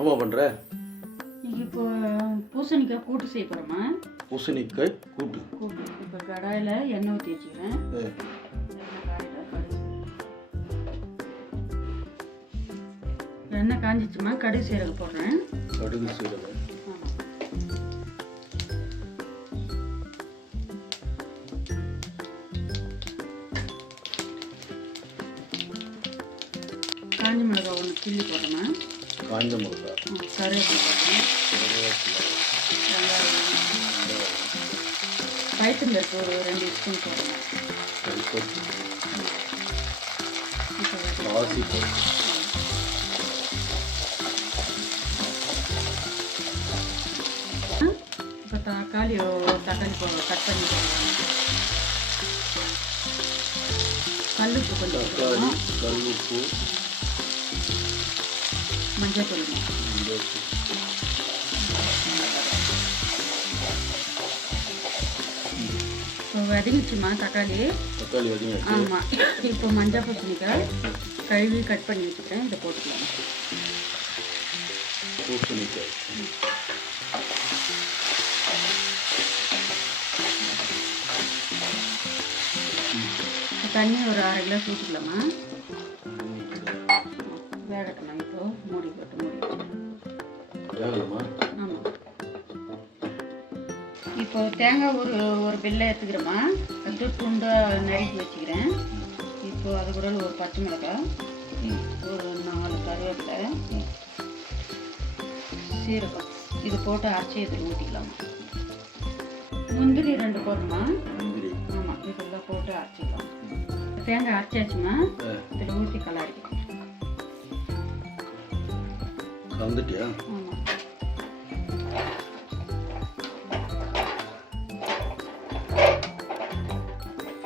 என்னம்மா பண்ணுற? இப்போ பூசணிக்காய் கூட்டு செய்ய போகிறோமா? பூசணிக்காய் கூட்டு. இப்போ கடாயில் எண்ணெய் ஊற்றி வச்சுக்கிறேன். எண்ணெய் காஞ்சிச்சுமா, கடுகு சீரகம் போடுறேன். கடுகு சீரகம். காஞ்ச மிளகா ஒன்று கிள்ளி போடுறேம்மா. காஞ்ச மிளகா. கருவேப்பிலை போடுறேன். பயத்தம்பருப்பு ஒரு 2 ஸ்பூன் போடுறேன். பாசி பருப்பு. இப்போ தக்காளி கட் பண்ணி போடுறேன். கல்லுப்பு கொஞ்சம் தக்காளி, கல்லுப்பு, மஞ்சள் தூள். இப்போ வதங்கிச்சுமா தக்காளி. வதங்கிச்சு. ஆமாம். இப்போ மஞ்சள் பூசணிக்காய் கழுவி கட் பண்ணி வச்சுக்கிறேன். இதை போட்டுக்கலாம். பூசணிக்காய். தண்ணி ஒரு 1/2 கிளாஸ் ஊற்றிக்கலாமா? வேகட்டுமா? இப்போ மூடி போட்டு மூடி வேகலாமா? ஆமாம். இப்போ தேங்காய் ஒரு பெல்லை எடுத்துக்கிறோமா, அது துண்டாக நறுக்கி வச்சுக்கிறேன். இப்போ அது கூட ஒரு பச்சை மிளகாய், ஒரு 4 கருவேப்பிலை, சீரகம் இது போட்டு அரைச்சி இதில் ஊற்றிக்கலாமா. முந்திரி 2 போடுமா? ஆமாம், இதெல்லாம் போட்டு அரைச்சிக்கலாம். தேங்காய் அரைச்சாச்சுமா, இதில் ஊற்றி கலரிக்கலாம். வந்துட்டியா? ஆமாம்.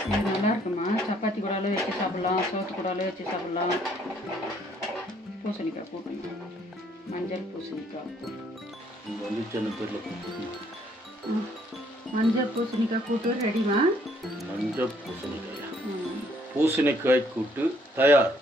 இது நல்லா இருக்குமா, சப்பாத்தி கூடாலும் வச்சு சாப்பிட்லாம், சோத்து கூடாலும் வச்சு சாப்பிட்லாம். பூசணிக்காய் கூட்டு, மஞ்சள் பூசணிக்காய் கூட்டு. மஞ்சள் பூசணிக்காய் கூட்டு ரெடிமா? மஞ்சள் பூசணிக்காய். பூசணிக்காய் கூட்டு தயார்.